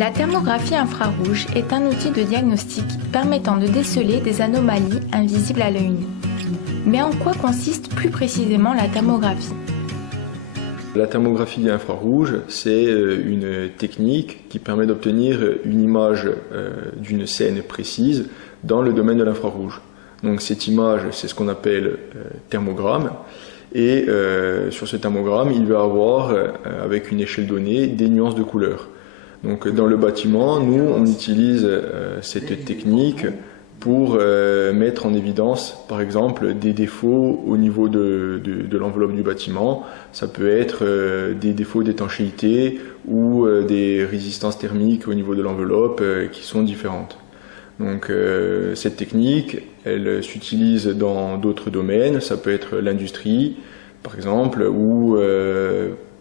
La thermographie infrarouge est un outil de diagnostic permettant de déceler des anomalies invisibles à l'œil nu. Mais en quoi consiste plus précisément la thermographie ? La thermographie infrarouge, c'est une technique qui permet d'obtenir une image d'une scène précise dans le domaine de l'infrarouge. Donc cette image, c'est ce qu'on appelle thermogramme. Et sur ce thermogramme, il va avoir, avec une échelle donnée, des nuances de couleurs. Donc dans le bâtiment, nous, on utilise cette technique pour mettre en évidence, par exemple, des défauts au niveau de l'enveloppe du bâtiment. Ça peut être des défauts d'étanchéité ou des résistances thermiques au niveau de l'enveloppe qui sont différentes. Donc cette technique, elle s'utilise dans d'autres domaines. Ça peut être l'industrie, par exemple, ou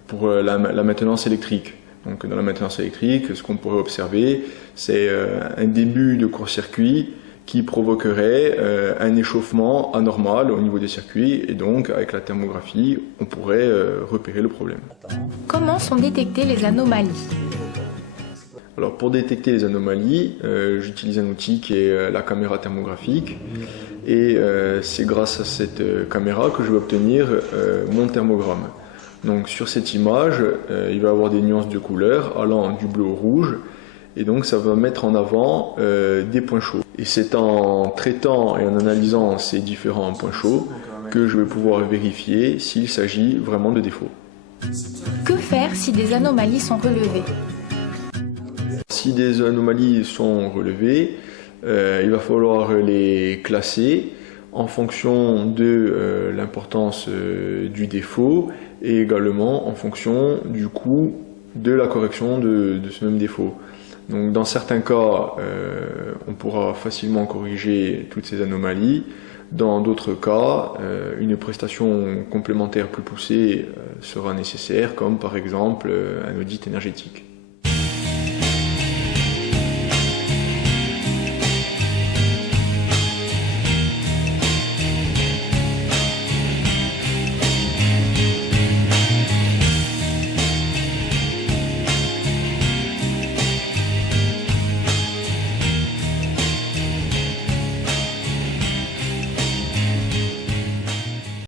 pour la maintenance électrique. Donc dans la maintenance électrique, ce qu'on pourrait observer, c'est un début de court-circuit qui provoquerait un échauffement anormal au niveau des circuits, et donc avec la thermographie, on pourrait repérer le problème. Comment sont détectées les anomalies ? Alors pour détecter les anomalies, j'utilise un outil qui est la caméra thermographique, et c'est grâce à cette caméra que je vais obtenir mon thermogramme. Donc sur cette image, il va y avoir des nuances de couleurs allant du bleu au rouge, et donc ça va mettre en avant des points chauds. Et c'est en traitant et en analysant ces différents points chauds que je vais pouvoir vérifier s'il s'agit vraiment de défauts. Que faire si des anomalies sont relevées ? Si des anomalies sont relevées, il va falloir les classer en fonction de l'importance du défaut et également en fonction du coût de la correction de ce même défaut. Donc dans certains cas, on pourra facilement corriger toutes ces anomalies. Dans d'autres cas, une prestation complémentaire plus poussée sera nécessaire, comme par exemple un audit énergétique.